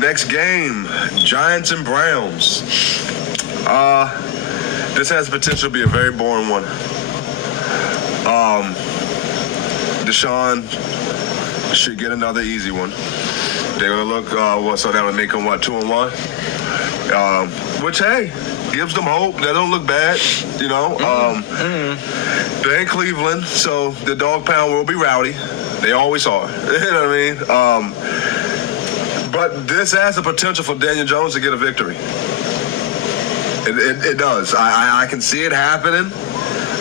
Next game, Giants and Browns. This has potential to be a very boring one. Deshaun should get another easy one. They're gonna look so that would make them 2-1. Which hey, gives them hope. They don't look bad, you know. They're in Cleveland, so the dog pound will be rowdy. They always are. You know what I mean? But this has the potential for Daniel Jones to get a victory. It does. I can see it happening.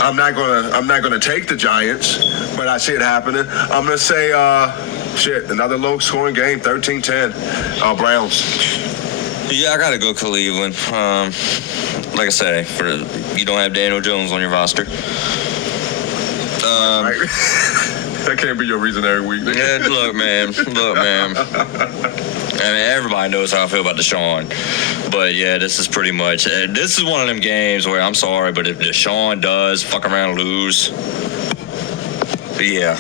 I'm not gonna take the Giants, but I see it happening. I'm gonna say another low scoring game, 13-10. Browns. Yeah, I gotta go Cleveland. Like I say, you don't have Daniel Jones on your roster. That can't be your reason every week. Yeah, look, man. I mean, everybody knows how I feel about Deshaun. But, yeah, this is pretty much this is one of them games where I'm sorry, but if Deshaun does fuck around and lose, yeah,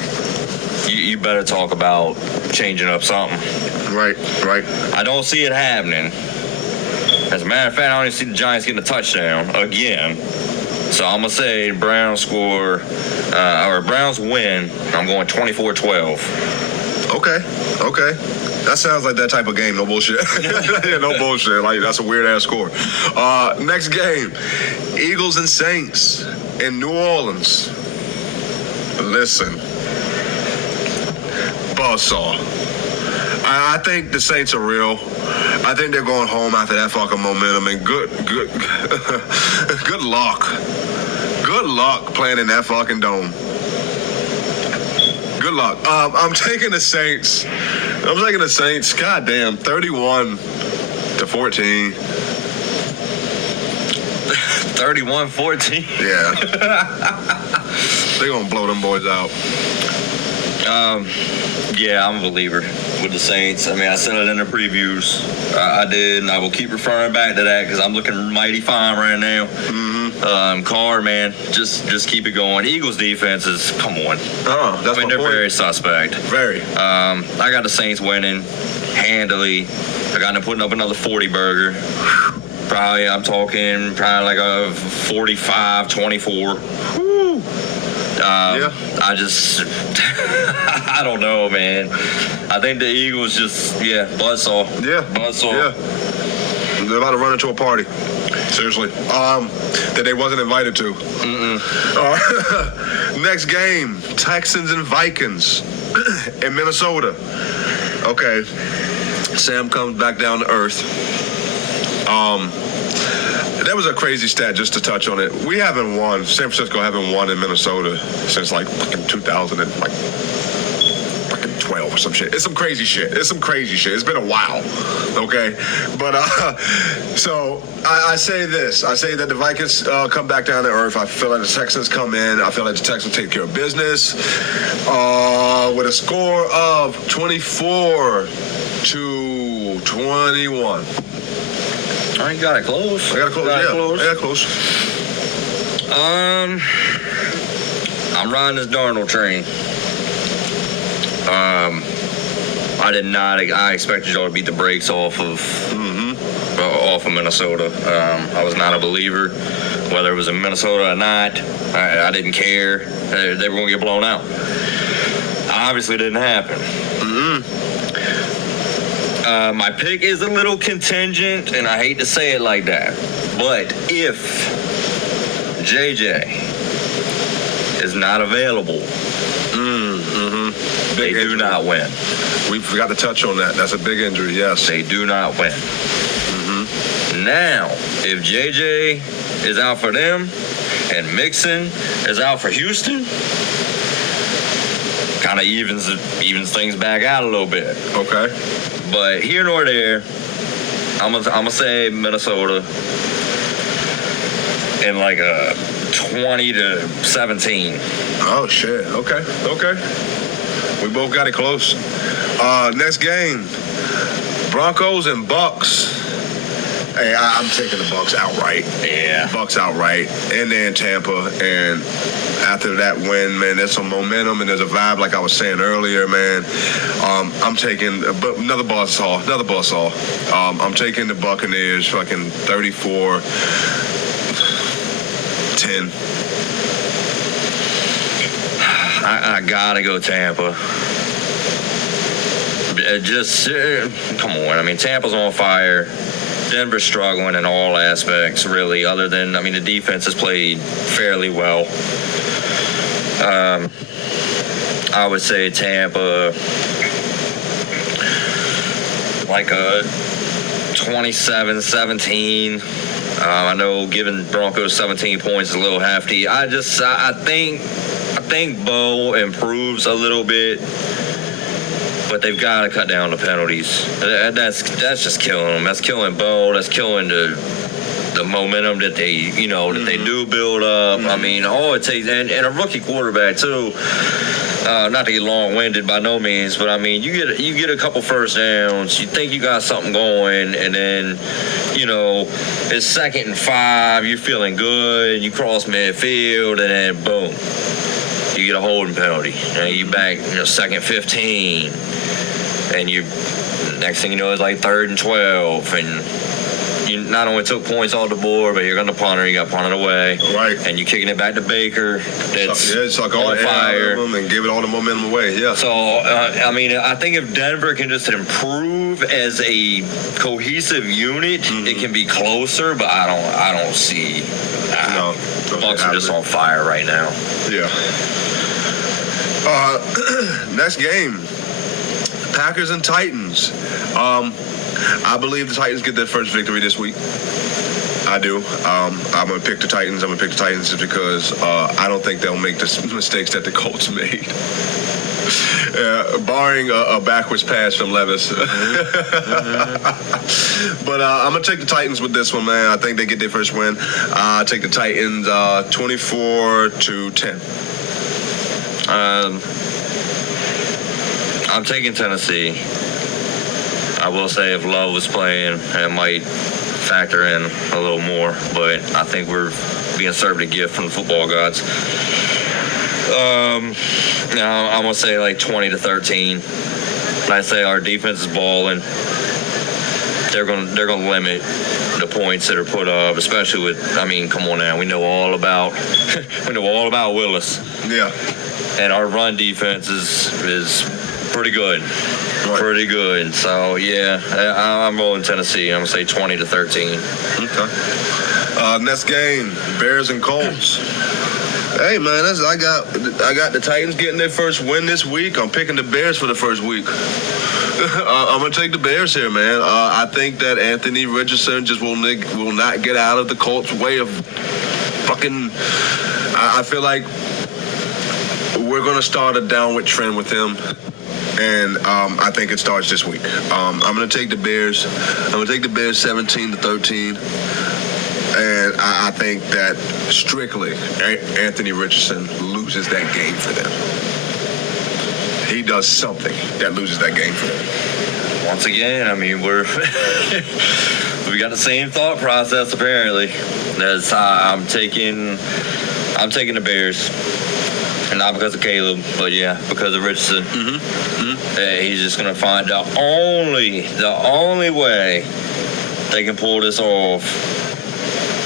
you better talk about changing up something. Right. I don't see it happening. As a matter of fact, I don't even see the Giants getting a touchdown again. So I'm going to say Browns score, or Browns win. I'm going 24-12. Okay. That sounds like that type of game. No bullshit. Yeah, no bullshit. Like, that's a weird-ass score. Next game, Eagles and Saints in New Orleans. Listen. Buzzsaw. I think the Saints are real. I think they're going home after that fucking momentum, and good luck. Good luck playing in that fucking dome. Good luck. I'm taking the Saints. Goddamn, 31-14. 31-14? Yeah. They're going to blow them boys out. Yeah, I'm a believer with the Saints. I mean, I said it in the previews. I did, and I will keep referring back to that because I'm looking mighty fine right now. Mm-hmm. Carr, man, just keep it going. Eagles defense is, come on. Oh, that's they're very suspect. Very. I got the Saints winning handily. I got them putting up another 40 burger. I'm talking like a 45-24. Yeah. I don't know, man. I think the Eagles buzzsaw. Yeah. Buzzsaw. Yeah. They're about to run into a party. Seriously. That they wasn't invited to. Next game, Texans and Vikings in Minnesota. Okay. Sam comes back down to earth. That was a crazy stat just to touch on it. We haven't won. San Francisco haven't won in Minnesota since like fucking 2012 or some shit. It's some crazy shit. It's been a while. Okay. But so I say this. I say that the Vikings come back down to earth. I feel like the Texans come in. I feel like the Texans take care of business with a score of 24-21. I got it close. I got it close. I'm riding this Darnold train. I expected y'all to beat the brakes off of Minnesota. I was not a believer, whether it was in Minnesota or not. I didn't care. They were going to get blown out. Obviously, it didn't happen. My pick is a little contingent, and I hate to say it like that, but if JJ is not available, they do not win. We forgot to touch on that. That's a big injury, yes. They do not win. Now, if JJ is out for them and Mixon is out for Houston, kind of evens things back out a little bit. Okay. But here nor there, I'm gonna say Minnesota in like a 20-17. Oh shit. Okay. We both got it close. Next game, Broncos and Bucks Hey, I'm taking the Bucks outright. Yeah. Bucks outright, and then Tampa. And after that win, man, there's some momentum and there's a vibe, like I was saying earlier, man. I'm taking, but another buzzsaw. I'm taking the Buccaneers, fucking 34-10. I gotta go Tampa. Come on. I mean, Tampa's on fire. Denver's struggling in all aspects, really, other than, I mean, the defense has played fairly well. I would say Tampa, like a 27-17. I know giving Broncos 17 points is a little hefty. I think Bo improves a little bit, but they've got to cut down the penalties. That's just killing them. That's killing Bo. That's killing the momentum that they do build up. I mean, all it takes, and a rookie quarterback too. Not to get long-winded by no means, but I mean, you get a couple first downs. You think you got something going, and then it's 2nd and 5. You're feeling good. You cross midfield, and then boom, you get a holding penalty. And you back 2nd 15, and you next thing you know it's like 3rd and 12, and you not only took points off the board, but you're going to punter. You got punted away, right? And you're kicking it back to Baker. It's like all the fire and give it all the momentum away. Yeah. So I mean, I think if Denver can just improve as a cohesive unit, it can be closer. But I don't see. The Bucks are just on fire right now. Yeah. Next game, Packers and Titans. I believe the Titans get their first victory this week. I do. I'm going to pick the Titans. Just because I don't think they'll make the mistakes that the Colts made. Barring a backwards pass from Levis. But I'm going to take the Titans with this one, man. I think they get their first win. I take the Titans 24-10. I'm taking Tennessee. I will say if Love was playing, it might factor in a little more, but I think we're being served a gift from the football gods. Now I'm gonna say like 20-13. I say our defense is balling. They're gonna limit the points that are put up, especially with. I mean, come on now, we know all about Willis. Yeah. And our run defense is pretty good. Right. Pretty good. So, yeah, I'm rolling Tennessee. I'm going to say 20-13. Okay. Next game, Bears and Colts. Hey, man, I got the Titans getting their first win this week. I'm picking the Bears for the first week. I'm going to take the Bears here, man. I think that Anthony Richardson just will not get out of the Colts' way of fucking... I feel like we're going to start a downward trend with him. And I think it starts this week. I'm going to take the Bears. I'm going to take the Bears 17-13. And I think that strictly Anthony Richardson loses that game for them. He does something that loses that game for them. Once again, I mean, we got the same thought process apparently. I'm taking the Bears. And not because of Caleb, but yeah, because of Richardson. He's just gonna find the only way they can pull this off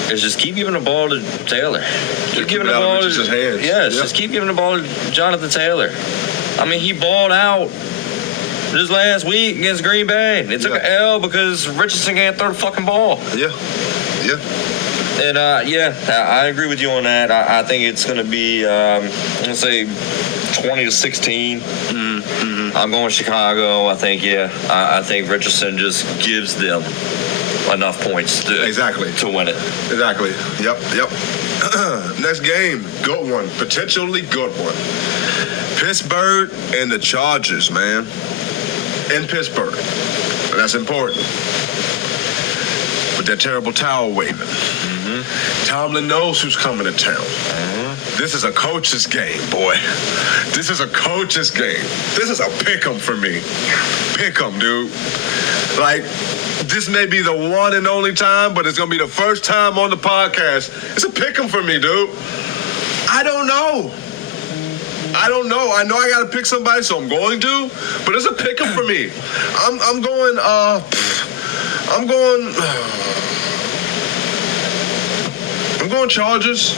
is just keep giving the ball to Taylor. Keep giving the ball to his hands. Yes, just keep giving the ball to Jonathan Taylor. I mean, he balled out this last week against Green Bay. They took an L because Richardson can't throw the fucking ball. Yeah. And, I agree with you on that. I think it's going to be, I'm going to say 20-16. I'm going Chicago. I think, I think Richardson just gives them enough points to win it. Exactly. Yep. Next game, good one. Potentially good one. Pittsburgh and the Chargers, man. In Pittsburgh. That's important. With that terrible towel waving. Tomlin knows who's coming to town. This is a coach's game, boy. This is a coach's game. This is a pick 'em for me. Pick 'em, dude. Like, this may be the one and only time, but it's going to be the first time on the podcast. It's a pick 'em for me, dude. I don't know. I know I got to pick somebody, so I'm going to, but it's a pick 'em for me. I'm going Chargers.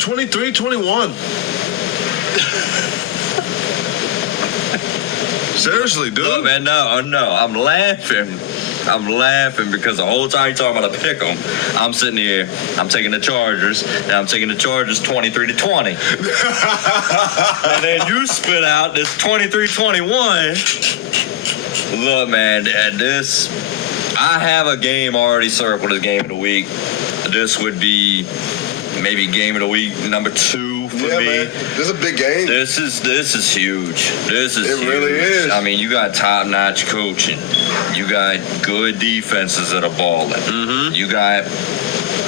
23-21. Seriously, dude. Look, man, no, I'm laughing. I'm laughing because the whole time you're talking about a pick 'em, I'm sitting here, I'm taking the Chargers, and I'm taking the Chargers 23-20. And then you spit out this 23-21. Look, man, and this, I have a game already circled as game of the week. This would be maybe game of the week number 2 for me. Man. This is a big game. This is huge. This is It huge. really is. I mean, you got top-notch coaching. You got good defenses that are balling. Mm-hmm. You got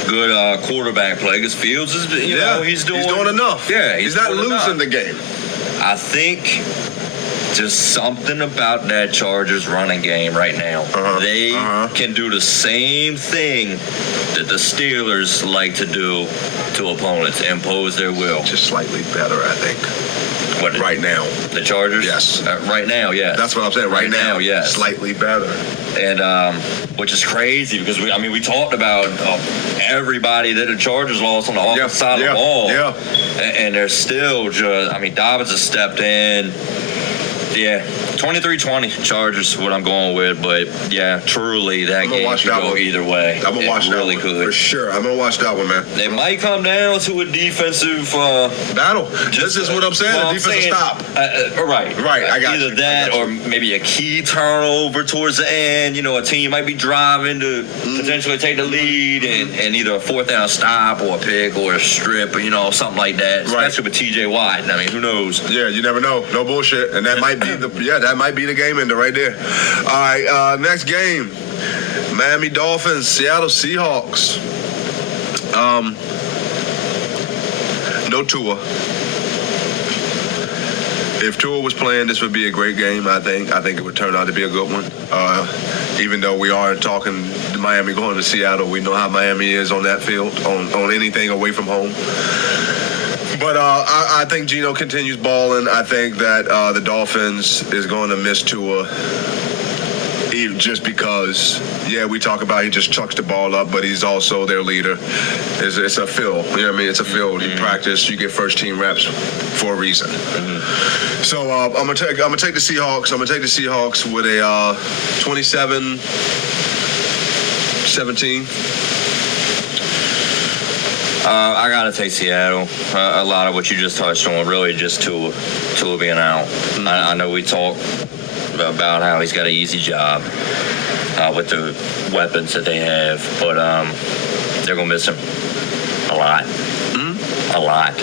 good quarterback play. Because Fields is, you know, he's doing enough. Yeah, he's not doing losing enough. the game. I think just something about that Chargers running game right now. They can do the same thing that the Steelers like to do to opponents, impose their will. Just slightly better, I think. What, Right now. the Chargers? Yes. Right now, yes. That's what I'm saying. Right now, yes. Slightly better. And which is crazy because we talked about everybody that the Chargers lost on the offensive side of the ball. Yeah. And they're still just, I mean, Dobbins has stepped in. Yeah, 23-20 Chargers is what I'm going with. But yeah, truly that game could go either way. I'm gonna watch that really one could. for sure. I'm gonna watch that one, man. It might come down to a defensive battle. This is what I'm saying. Well, A defensive stop. Right. I got either you. that or maybe a key turnover towards the end. You know, a team might be driving to potentially take the lead and either a 4th down stop or a pick or a strip or, you know, something like that. Especially with TJ Watt. I mean, who knows? Yeah, you never know. No bullshit. And that might be that might be the game ender right there. All right, next game. Miami Dolphins, Seattle Seahawks. No Tua. If Tua was playing, this would be a great game, I think. I think it would turn out to be a good one. Even though we are talking Miami going to Seattle, we know how Miami is on that field, on anything away from home. But I think Geno continues balling. I think that the Dolphins is going to miss Tua just because, we talk about he just chucks the ball up, but he's also their leader. It's a field. You know what I mean? It's a field. You practice, you get first team reps for a reason. So I'm gonna take the Seahawks. I'm gonna take the Seahawks with a 27-17. I gotta take Seattle. A lot of what you just touched on, really just Tua being out. I know we talked about how he's got an easy job with the weapons that they have, but they're gonna miss him a lot, a lot.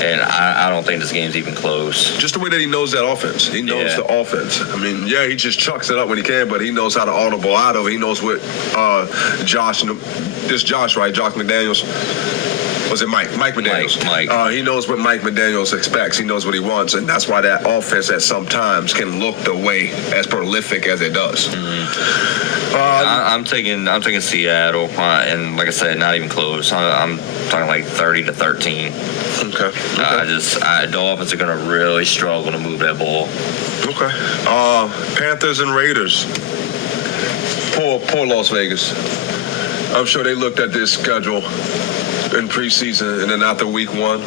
And I don't think this game's even close. Just the way that he knows that offense. He knows the offense. I mean, he just chucks it up when he can, but he knows how to audible out of it. He knows what Josh McDaniels. Was it Mike? Mike McDaniels. Mike. He knows what Mike McDaniels expects. He knows what he wants, and that's why that offense at sometimes can look the way as prolific as it does. I'm taking Seattle, and like I said, not even close. I'm talking like 30-13. Okay. The Dolphins are going to really struggle to move that ball. Okay. Panthers and Raiders. Poor Las Vegas. I'm sure they looked at this schedule in preseason and then after week 1.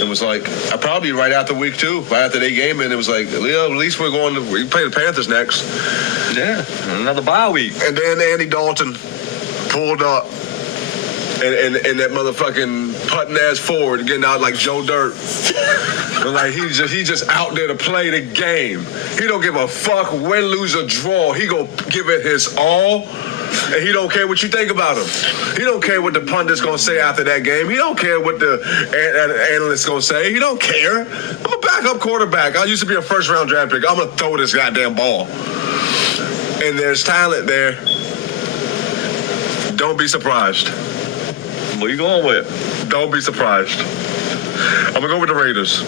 It was like, probably right after week 2, right after they game in, it was like, Leo, at least we play the Panthers next. Yeah, another bye week. And then Andy Dalton pulled up and that motherfucking putting ass forward, getting out like Joe Dirt. Like he's just out there to play the game. He don't give a fuck win, lose, or draw. He go give it his all. And he don't care what you think about him. He don't care what the pundit's gonna say after that game. He don't care what the analyst's gonna say. He don't care. I'm a backup quarterback. I used to be a first-round draft pick. I'm gonna throw this goddamn ball. And there's talent there. Don't be surprised. What are you going with? Don't be surprised. I'm gonna go with the Raiders.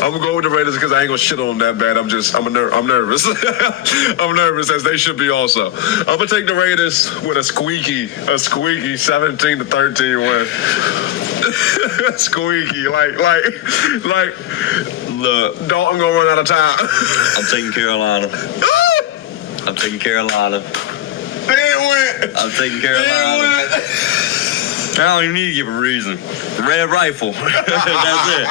I'm gonna go with the Raiders because I ain't gonna shit on them that bad. I'm nervous. I'm nervous as they should be also. I'm gonna take the Raiders with a squeaky 17-13 win. Squeaky, like Look, Dalton gonna run out of time. I'm taking Carolina. I'm taking Carolina. They ain't win. I'm taking They Carolina. ain't win. I don't even need to give a reason. The Red Rifle. That's it.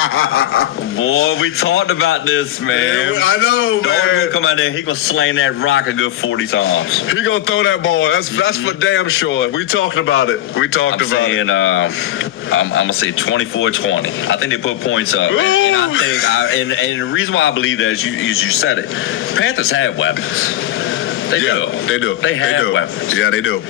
Boy, we talked about this, man. I know, Dalton man. gonna come out there. He gonna sling that rock a good 40 times. He gonna throw that ball. That's for damn sure. We talked about it. We talked I'm about saying, it. I'm gonna say 24-20. I think they put points up, and I Ooh. think, and the reason why I believe that is you said it. Panthers have weapons. They do. They do. They have do. weapons. Yeah, they do.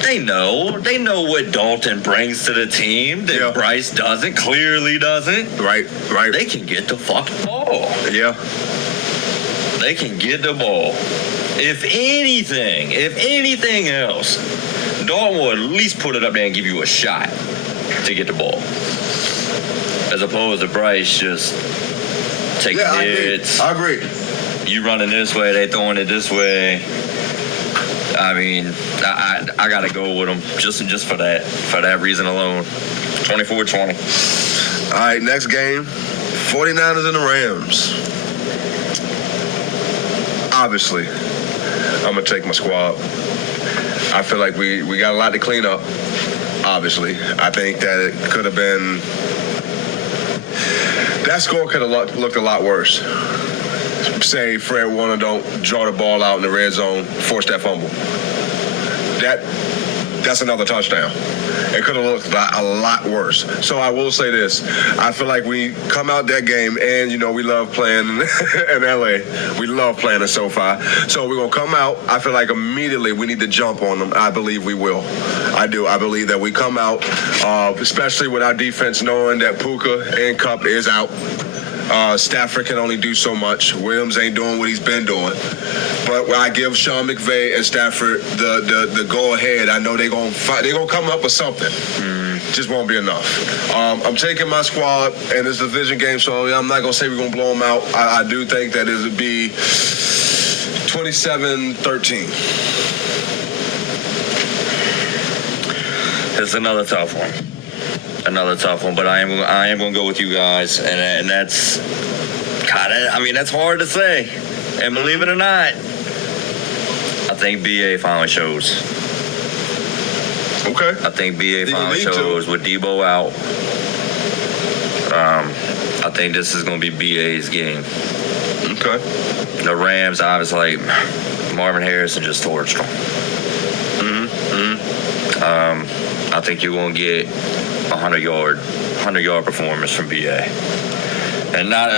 They know what Dalton brings to the team that Yeah. Bryce doesn't, clearly doesn't. Right. They can get the fucking ball. Yeah. They can get the ball. If anything else, Dalton will at least put it up there and give you a shot to get the ball. As opposed to Bryce just taking hits. I agree. You running this way, they throwing it this way. I mean, I gotta go with them just for that reason alone. 24-20. All right, next game, 49ers and the Rams. Obviously, I'm gonna take my squad. I feel like we got a lot to clean up. Obviously, I think that it could have been. That score could have looked a lot worse. Say Fred Warner don't draw the ball out in the red zone, force that fumble. That's another touchdown. It could have looked a lot worse. So I will say this. I feel like we come out that game, and, we love playing in L.A. We love playing in SoFi. So we're going to come out. I feel like immediately we need to jump on them. I believe we will. I do. I believe that we come out, especially with our defense knowing that Puka and Kupp is out. Stafford can only do so much. Williams ain't doing what he's been doing. But when I give Sean McVay and Stafford the go ahead, I know they're gonna come up with something. Just won't be enough. I'm taking my squad, and it's a division game, so I'm not gonna say we're gonna blow them out. I do think that it would be 27-13. It's another tough one. But I am going to go with you guys, and that's that's hard to say. And believe it or not, I think BA finally shows. Okay. I think BA finally need to. shows with Debo out. I think this is going to be BA's game. Okay. The Rams, obviously, Marvin Harrison just torched them. I think you're going to get 100-yard performance from BA. And not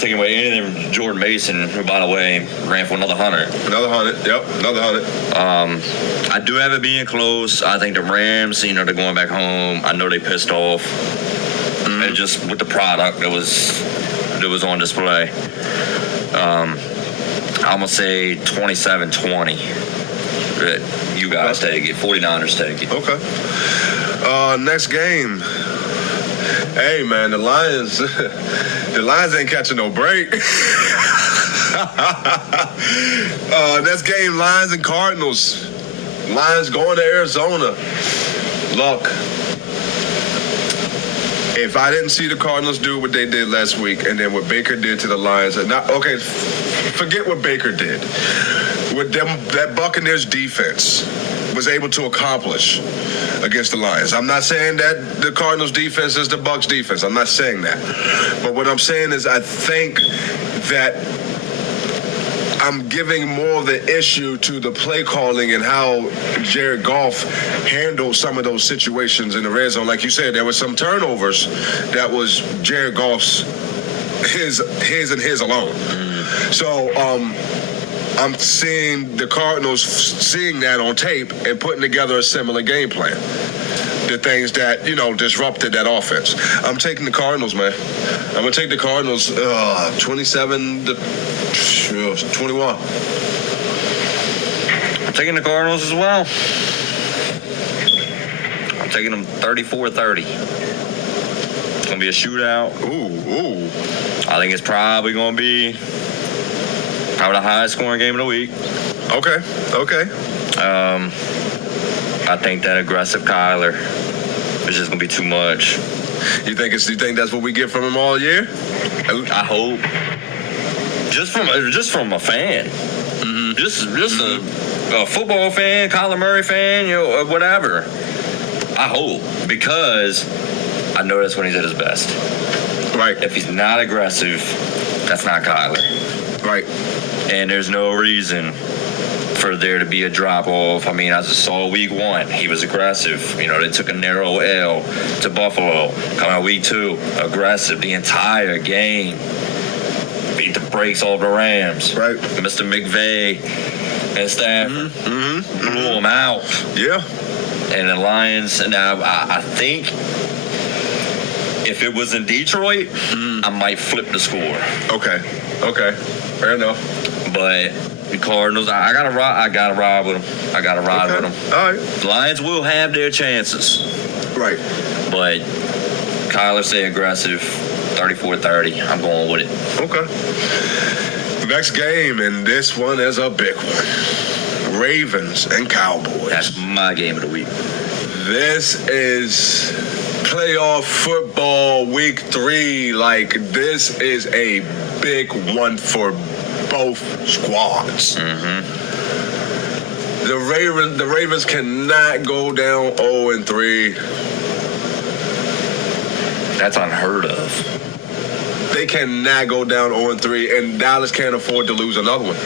taking away anything from Jordan Mason, who, by the way, ran for another 100. Another 100. Yep, another 100. I do have it being close. I think the Rams, they're going back home. I know they pissed off. And just with the product that was on display. I'm going to say 27-20. You guys take it. 49ers take it. Okay. Next game. Hey, man, the Lions ain't catching no break. Next game, Lions and Cardinals. Lions going to Arizona. Look, if I didn't see the Cardinals do what they did last week and then what Baker did to the Lions, forget what Baker did. What that Buccaneers defense was able to accomplish against the Lions. I'm not saying that the Cardinals defense is the Bucs defense. I'm not saying that. But what I'm saying is I think that I'm giving more of the issue to the play calling and how Jared Goff handled some of those situations in the red zone. Like you said, there were some turnovers that was Jared Goff's his and his alone. So I'm seeing the Cardinals seeing that on tape and putting together a similar game plan. The things that, disrupted that offense. I'm taking the Cardinals, man. I'm going to take the Cardinals 27-21. I'm taking the Cardinals as well. I'm taking them 34-30. It's going to be a shootout. Ooh. I think it's probably going to be the highest scoring game of the week. Okay. I think that aggressive Kyler is just going to be too much. You think that's what we get from him all year? I hope. Just from a fan. Mm-hmm. Just a football fan, Kyler Murray fan, whatever. I hope, because I know that's when he's at his best. Right. If he's not aggressive, that's not Kyler. Right. And there's no reason for there to be a drop off. I mean, I just saw week 1, he was aggressive. They took a narrow L to Buffalo. Coming out week 2, aggressive the entire game. Beat the brakes off the Rams. Right. Mr. McVay and Stafford blew them out. Yeah. And the Lions, now I think if it was in Detroit, I might flip the score. Okay. Fair enough. But the Cardinals, I gotta ride with them. I gotta ride with them. All right. The Lions will have their chances. Right. But Kyler say aggressive, 34-30. I'm going with it. Okay. Next game, and this one is a big one. Ravens and Cowboys. That's my game of the week. This is playoff football week 3. Like, this is a big one for both squads. Mm-hmm. The Ravens cannot go down 0-3. That's unheard of. They cannot go down 0-3, and Dallas can't afford to lose another one.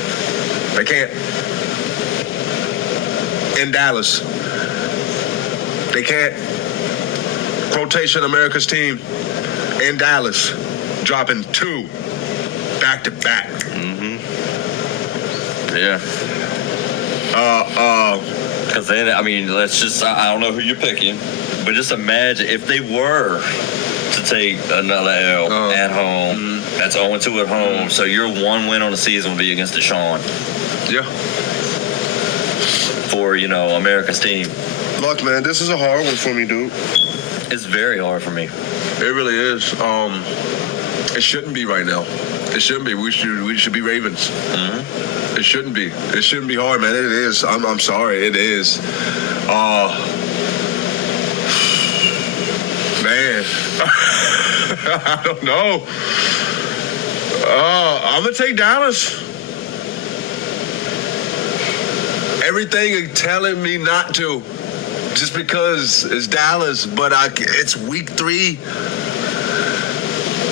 They can't. In Dallas. They can't. Quotation America's team in Dallas dropping 2 back-to-back. Yeah. Because then, I mean, I don't know who you're picking, but just imagine if they were to take another L at home. That's 0-2 at home. So your 1 win on the season will be against Deshaun. Yeah. For, America's team. Look, man, this is a hard one for me, dude. It's very hard for me. It really is. It shouldn't be right now. It shouldn't be. We should be Ravens. Mm-hmm. It shouldn't be. It shouldn't be hard, man. It is. I'm sorry. It is. Man. I don't know. I'm going to take Dallas. Everything is telling me not to. Just because it's Dallas, but it's week 3.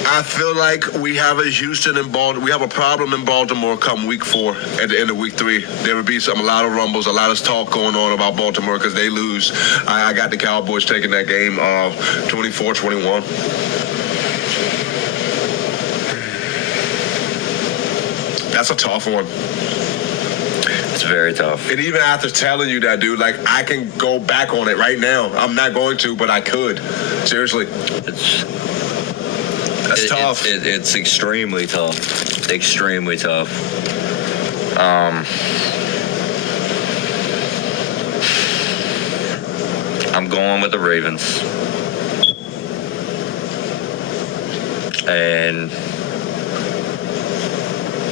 I feel like we have a Houston and Baltimore. We have a problem in Baltimore come week 4 at the end of week 3. There would be a lot of rumbles, a lot of talk going on about Baltimore because they lose. I got the Cowboys taking that game 24-21. That's a tough one. It's very tough. And even after telling you that, dude, like, I can go back on it right now. I'm not going to, but I could. Seriously. That's tough. It's extremely tough. Extremely tough. I'm going with the Ravens. And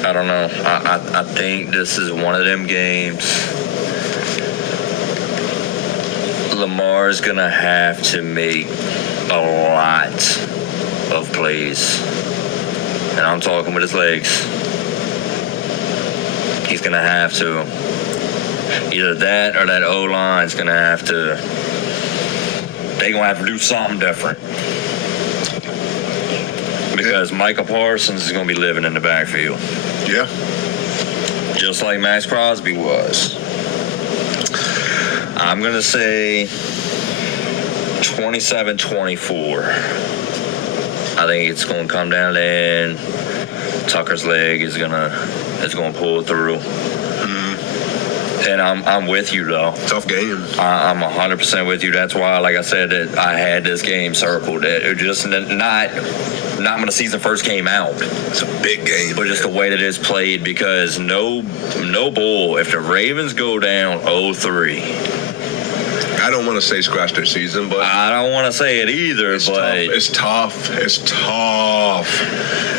I don't know. I think this is one of them games. Lamar's going to have to make a lot of plays. And I'm talking with his legs. He's going to have to. Either that or that O-line's going to have to. They're going to have to do something different. Because Micah Parsons is going to be living in the backfield. Yeah. Just like Max Crosby was. I'm going to say 27-24. I think it's going to come down to the end. Tucker's leg is going to pull through. And I'm with you, though. Tough game. I'm 100% with you. That's why, like I said, that I had this game circled. It just not when the season first came out. It's a big game. But just the way that it's played, because no bull. If the Ravens go down 0-3, I don't want to say scratch their season, but I don't want to say it either, it's but tough. It's tough. It's tough.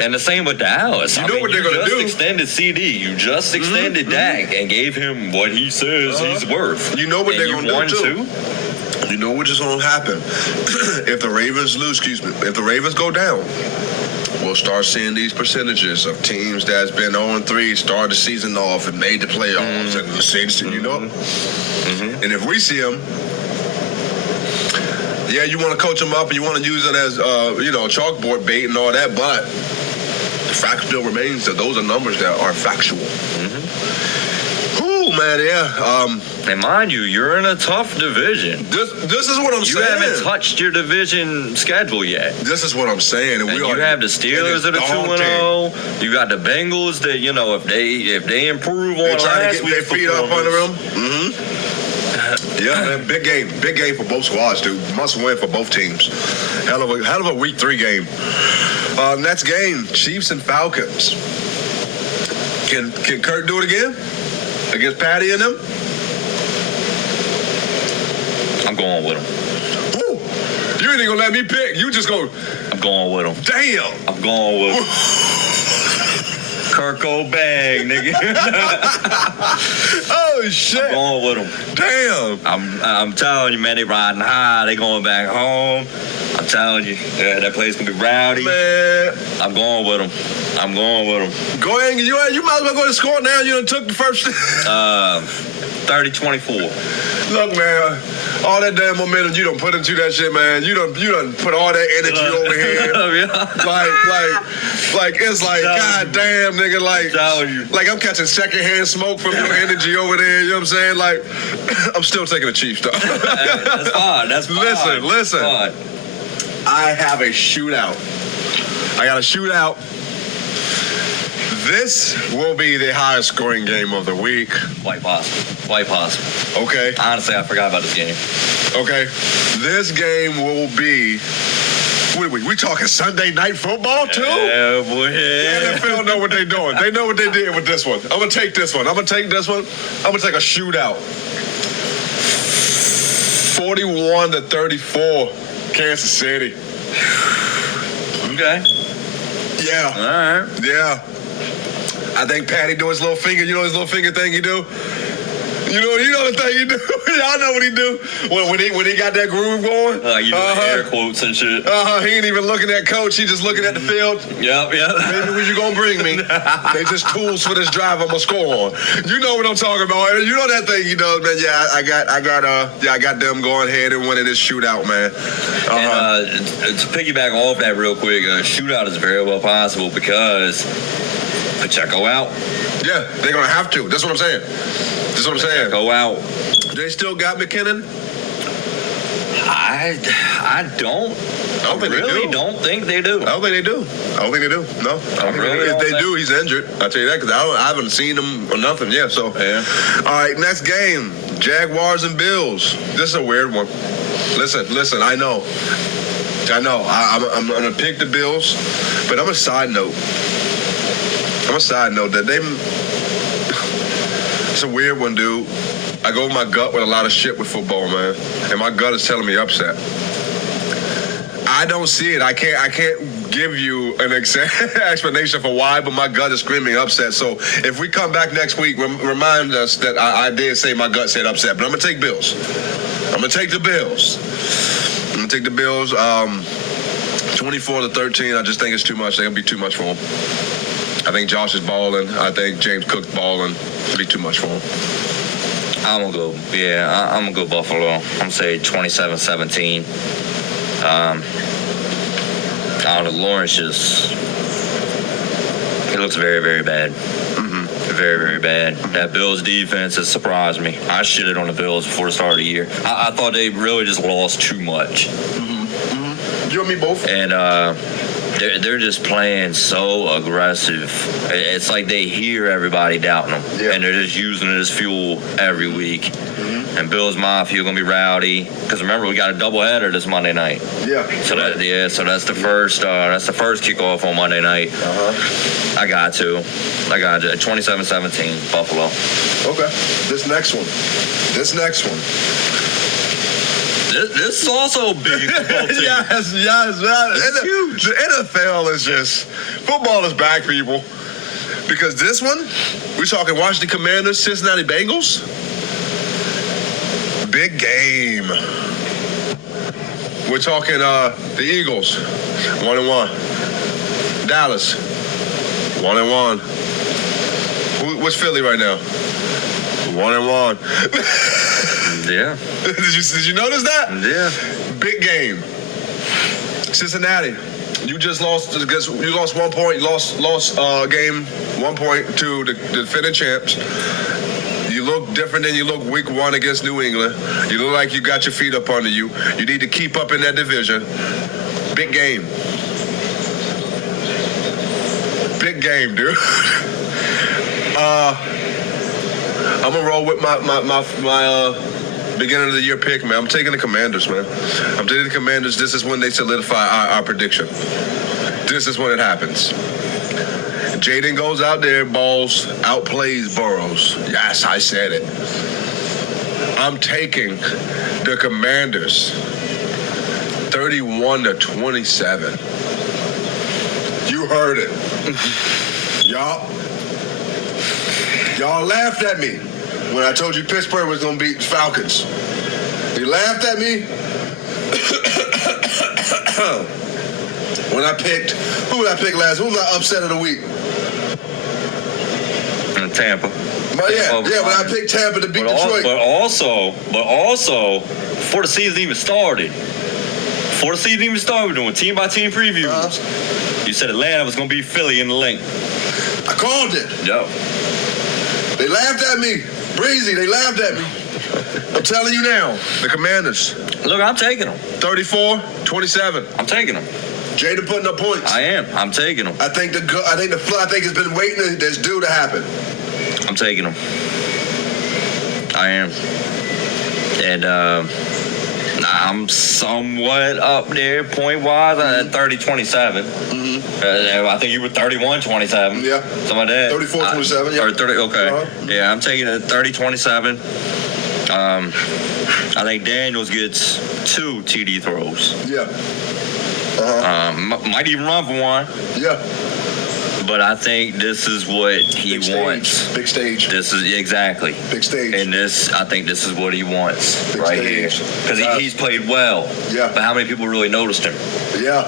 and the same with Dallas. You know what they're gonna You do. just extended CD. You just extended Dak and gave him what he says he's worth. You know what And they're you gonna won do too. You know what is going to happen if the Ravens lose. Excuse me. If the Ravens go down, we'll start seeing these percentages of teams that's been 0-3, started the season off and made the playoffs, and the Saints, you know. And if we see them, yeah, you want to coach them up and you want to use it as chalkboard bait and all that, but the fact still remains that those are numbers that are factual. Ooh, man, yeah. And mind you, you're in a tough division. This is what I'm You saying. haven't touched your division schedule yet. This is what I'm saying, and And we you have the Steelers that are daunting. 2-0. You got the Bengals that, if they improve They on trying last to get their week's feet up under performance. them. Yeah, man, big game for both squads, dude. Must win for both teams. Hell of a week 3 game. Next game, Chiefs and Falcons. Can Kurt do it again against Patty and them? I'm going with him. Ooh, you ain't gonna let me pick. You just go. I'm going with him. Damn. I'm going with him. Kirk O'Bang, nigga. Oh shit. Going with him. Damn. I'm telling you, man, they riding high. They going back home. I'm telling you, that place gonna be rowdy. Man, I'm going with him. I'm going with him. go ahead. You might as well go ahead and score now. You done took the first. 30-24. Look, man, all that damn momentum you done put into that shit, man. You done put all that energy over here. Like it's like, god damn, nigga, like I'm catching secondhand smoke from your energy over there. You know what I'm saying? Like, I'm still taking the Chiefs, though. That's fine. That's fine. Listen. Fine. I have a shootout. I got a shootout. This will be the highest scoring game of the week. Quite possible. Quite possible. Okay. Honestly, I forgot about this game. Okay. This game will be. What are we talking Sunday night football too? Yeah, boy. The NFL know what they're doing. They know what they did with this one. I'm gonna take this one. I'm gonna take a shootout. 41-34, Kansas City. Okay. Yeah. All right. Yeah. I think Patty do his little finger. You know his little finger thing he do? You know the thing he do? Y'all know what he do? When he got that groove going? You do air quotes and shit. He ain't even looking at coach. He just looking at the field. Yep. Baby, what you gonna bring me? They just tools for this drive I'm gonna score on. You know what I'm talking about. You know that thing he does, man. Yeah, I got them going ahead and winning this shootout, man. And to piggyback off that real quick, shootout is very well possible because Pacheco out. Yeah, they're gonna have to. That's what I'm saying. Go out. They still got McKinnon? I don't think they do. I don't think they do. No. If they do, he's injured. I'll tell you that because I haven't seen him or nothing yet. So, Yeah. All right, next game, Jaguars and Bills. This is a weird one. Listen. I know. I'm gonna pick the Bills, but I'm a side note that they. It's a weird one, dude. I go with my gut with a lot of shit with football, man, and my gut is telling me upset. I don't see it. I can't give you an explanation for why, but my gut is screaming upset. So if we come back next week, remind us that I did say my gut said upset. But I'm gonna take Bills. I'm gonna take the Bills. 24-13. I just think it's too much. They're gonna be too much for them. I think Josh is balling. I think James Cook's balling. It'll be too much for him. I'm gonna go Buffalo. I'm gonna say 27-17. I don't know, Lawrence he looks very, very bad. Very, very bad. That Bills defense has surprised me. I shitted on the Bills before the start of the year. I thought they really just lost too much. You and me both. And they're just playing so aggressive. It's like they hear everybody doubting them, and they're just using it as fuel every week. And Bills Mafia gonna be rowdy because remember we got a doubleheader this Monday night. Yeah. So that's the first kickoff on Monday night. I got to 27-17 Buffalo. Okay. This next one. This is also a big football team. yes. The NFL is just football is back, people. Because this one, we're talking Washington Commanders, Cincinnati Bengals. Big game. We're talking the Eagles, 1-1. Dallas, 1-1. What's Philly right now? 1-1. Yeah. Did you notice that? Yeah. Big game. Cincinnati, you just lost. You lost 1 point. You lost game 1 point to the defending champs. You look different than you look week 1 against New England. You look like you got your feet up under you. You need to keep up in that division. Big game. Big game, dude. I'm gonna roll with my beginning of the year pick, man. I'm taking the Commanders, man. I'm taking the Commanders. This is when they solidify our prediction. This is when it happens. Jaden goes out there, balls, outplays Burrows. Yes, I said it. I'm taking the Commanders 31-27. You heard it. Y'all laughed at me when I told you Pittsburgh was going to beat Falcons. You laughed at me when I picked, who did I pick last? Who was my upset of the week? Tampa. But when I picked Tampa to beat Detroit. But also, before the season even started, we're doing team-by-team previews. You said Atlanta was going to beat Philly in the link. I called it. Yo. They laughed at me. Breezy, they laughed at me. I'm telling you now, the Commanders. Look, I'm taking them. 34-27. I'm taking them. Jada putting up points. I am. I'm taking them. I think it's been waiting. That's due to happen. I'm taking them. I am. And I'm somewhat up there point-wise at 30-27. Mm-hmm. I think you were 31-27. Yeah. Something like that. 34-27, yeah. Or 30, okay. Uh-huh. Yeah, I'm taking it 30-27. I think Daniels gets 2 TD throws. Yeah. Uh-huh. Might even run for 1. Yeah. But I think this is what he wants. Big stage. This is exactly. Big stage. And I think this is what he wants Big right stage. here. Because he's played well. Yeah. But how many people really noticed him? Yeah.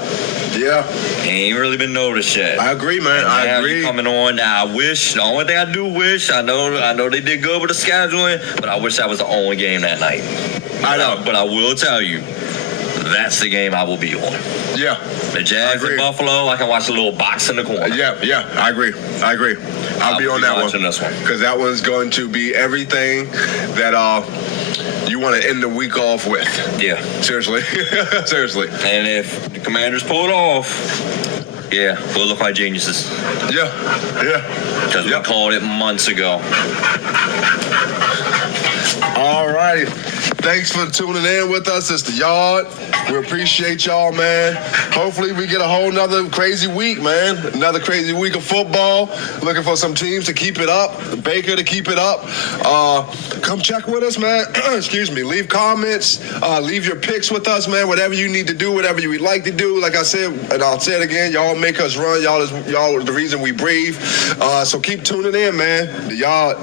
Yeah. He ain't really been noticed yet. I agree, man. And I now agree. he's coming on. Now, the only thing I do wish, I know they did good with the scheduling, but I wish that was the only game that night. I know. But I will tell you, that's the game I will be on. Yeah. The Jags and Buffalo, I can watch a little box in the corner. Yeah, I agree. I'll be on that one. This one. Because that one's going to be everything that you want to end the week off with. Yeah. Seriously. Seriously. And if the Commanders pull it off, yeah, we'll look like geniuses. Yeah. Because we called it months ago. All right. Thanks for tuning in with us. It's The Yard. We appreciate y'all, man. Hopefully we get a whole nother crazy week, man. Another crazy week of football. Looking for some teams to keep it up. Baker to keep it up. Come check with us, man. Excuse me. Leave comments. Leave your picks with us, man. Whatever you need to do, whatever you would like to do. Like I said, and I'll say it again, y'all make us run. Y'all are the reason we breathe. So keep tuning in, man. The Yard.